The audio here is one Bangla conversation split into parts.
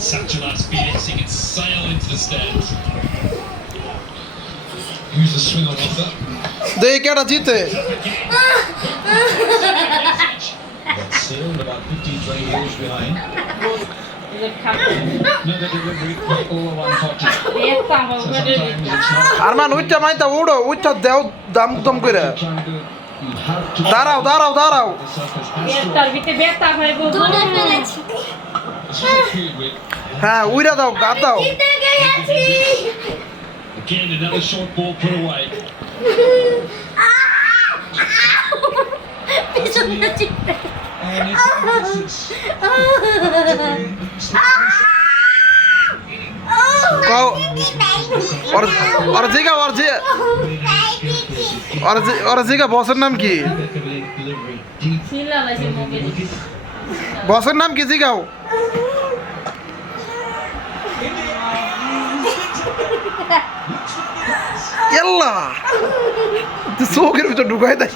Such a nice finish. He can sail into the stands. Use the swing on offer. দেই কেডা জিতে But still about 53 years behind. Another delivery over 140. Sometimes it's not Arman উচ্চা মাইতা উড়ো উচ্চা দেও দাম দম করে trying to do it. You have to দাঁড়াও দাঁড়াও দাঁড়াও the circus has to. This is a period where হ্যাঁ উইরা দাও গাদ দাও again another short ball put away. And it's কও ওর জিগা বসের নাম কি বসের নাম কি জিগাও ইয়াল্লা তুই চোখের ভিতর ঢুকাই দেয়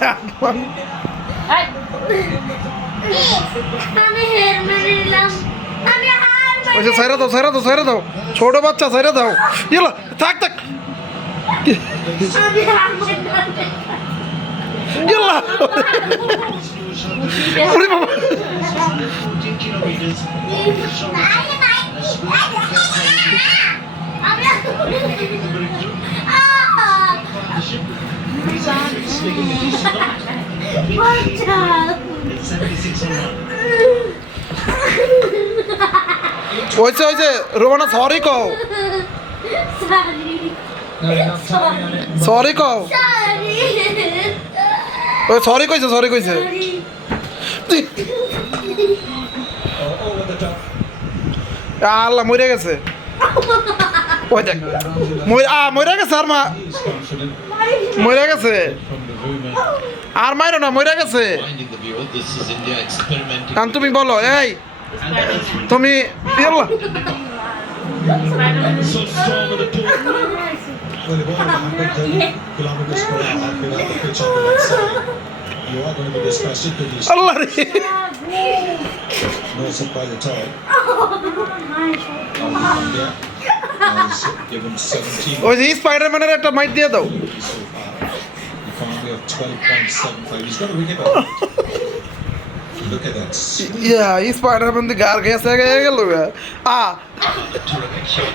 ওই সাইরা দাও সাইরা দাও সাইরা দাও ছোট বাচ্চা সাইরা দাও ইয়াল্লা থাক থাক ইয়াল্লা ওরে বাবা 14 kilometers. হয়েছে হয়েছে রোমানা সরি কও সরি কও ওই সরি কইছে সরি কইছে আল্লাহ মরে গেছে ওই দেখ মরে গেছে আর মা মরে গেছে আর মাইরো না মরে গেছে কারণ তুমি বলো এই তুমি ইয়াল্লা So strong with the pull. Well, they've only 100 kilometers per hour without the pitch on the left side. You are going to be dispatched to these. আল্লাহ রে No surprise at all. India has given 17 ওই যে স্পাইডারম্যানের একটা মাইট দিয়ে দাও so far. Economy of 12.75. He's got a wicket out. Look at that. Yeah Spiderman দি গার গেছে গেল ah Terrific shot.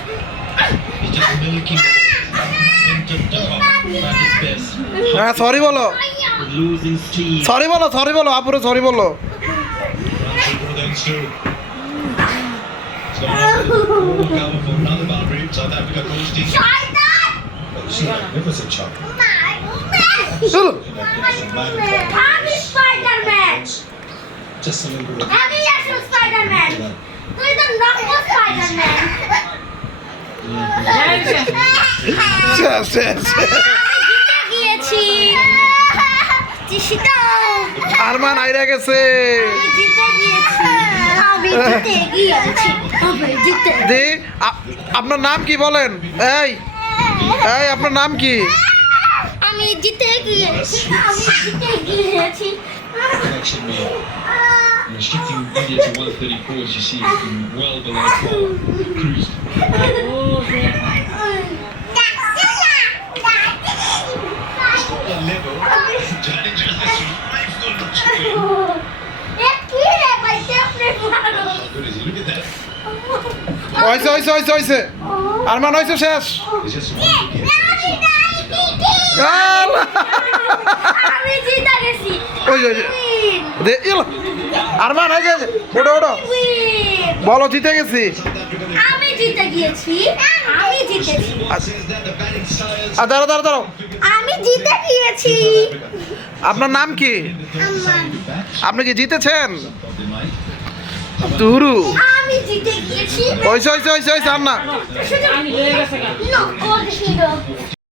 He's just milking the ball into the top. That is best. হ্যাঁ সরি বলো Losing steam. সরি বলো আপুরে সরি বলো Over them too. So look out for another boundary. South Africa goes deep. It's a magnificent shot. চলো Magnificent man. Just a little bit of শেষ শেষ আরমান আইরা গেছে দি আপনার নাম কি বলেন এই এই আপনার নাম কি আমি জিতে গিয়েছি Connection made. Restricting India to 134, as you see, has been well below par. Cruised. Scotland level. Challengers this rifle to win. How good is he? Look at that. হয়েছে আরমান হয়েছে শেষ It's just one wicket. আল্লাহ! আমি জিতে গেছি ওই দে ইল আরমান হয়েছে ওড়ো ওড়ো বলো জিতে গেছি আমি জিতে গিয়েছি আমি জিতেছি Says that the batting sires. দাঁড়াও আমি জিতে গিয়েছি আপনার নাম কি আমার আপনি কি জিতেছেন They might. তুরু আমি জিতে গিয়েছি হয়েছে আর না No,